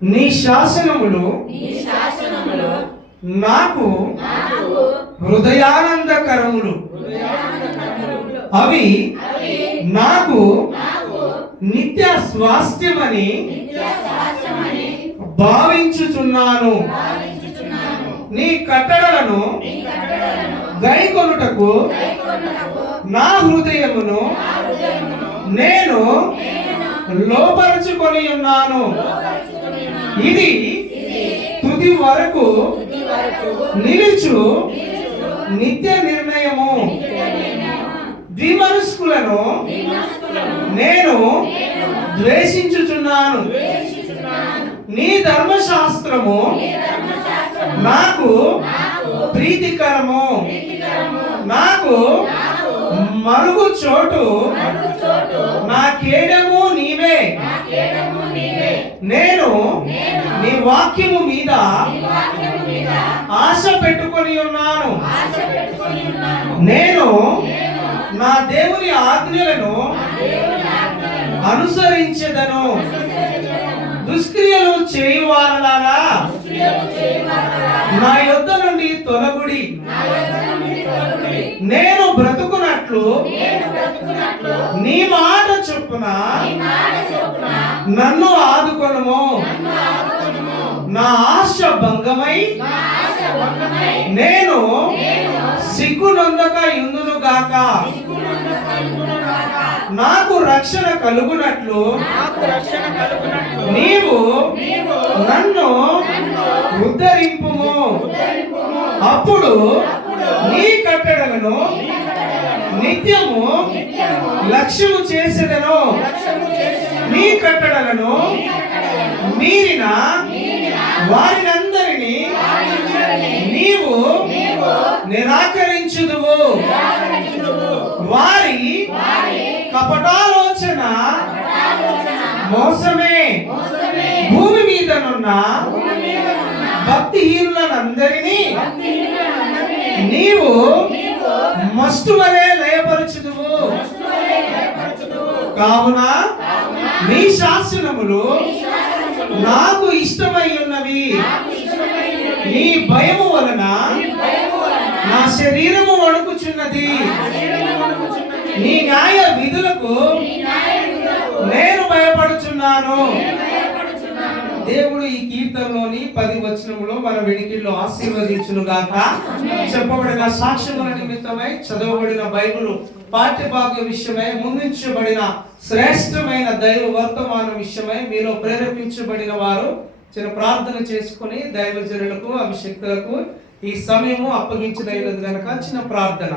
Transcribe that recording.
నీ శాసనములు నాకు హృదయానందకరములు. అవి నాకు నిత్య స్వాస్థ్యమని భావించుచున్నాను. నీ కట్టడలను గైకొనుటకు నా హృదయమును నేను లోపరుచుకొని ఉన్నాను. ఇది తుది వరకు నిలుచు నిత్య నిర్ణయము. ద్విమనస్కులను నేను ద్వేషించుచున్నాను. నీ ధర్మశాస్త్రము నాకు ప్రీతికరము. నాకు మరుగు చోటు నా కేడము నీవే. నేను నీ వాక్యము మీద ఆశ పెట్టుకొని ఉన్నాను. నేను నా దేవుని ఆజ్ఞలను అనుసరించెదను. దుష్క్రియలు చేయువారలారా నా యొద్ద నుండి తొలగుడి. నేను బ్రతుకున్నట్లు నీ మాట చొప్పున నన్ను ఆదుకొనుము. నా ఆశ భంగమై నేను సిగ్గునొందక యుందును గాక. నాకు రక్షణ కలుగునట్లు నీవు నన్ను ఉద్ధరింపుము. అప్పుడు నీ కట్టడలను నిత్యము లక్ష్యము చేసేదను. నీ కట్టడలను మీరిన వారినందరినీ నీవు నిరాకరించుదువు. వారి కపటాలోచన మోసమే. భూమి మీదనున్న భక్తిహీనులందరినీ నీవు మస్తు వలె లయపరచుదువు. కావున నీ శాసనములు నాకు ఇష్టమై ఉన్నవి. నీ భయము వలన నా శరీరము వణుకుచున్నది. నీ న్యాయ విధులకు నేను భయపడుచున్నాను. దేవుడు ఈ కీర్తనలోని 10 వచనములో మన వెనికిల్లో ఆశీర్వదించును గాక. చెప్పబడిన సాక్ష్యముల నిమిత్తమై చదవబడిన బైబిల్ పాఠ్యభాగ విషయమై ముందుంచబడిన శ్రేష్టమైన దైవ వర్తమానం విషయమై మీలో ప్రేరేపించబడిన వారు చిన్న ప్రార్థన చేసుకుని దైవజనులకు అభిషేక్తులకు ఈ సమయము అప్పగించదగినది గనక చిన్న ప్రార్థన.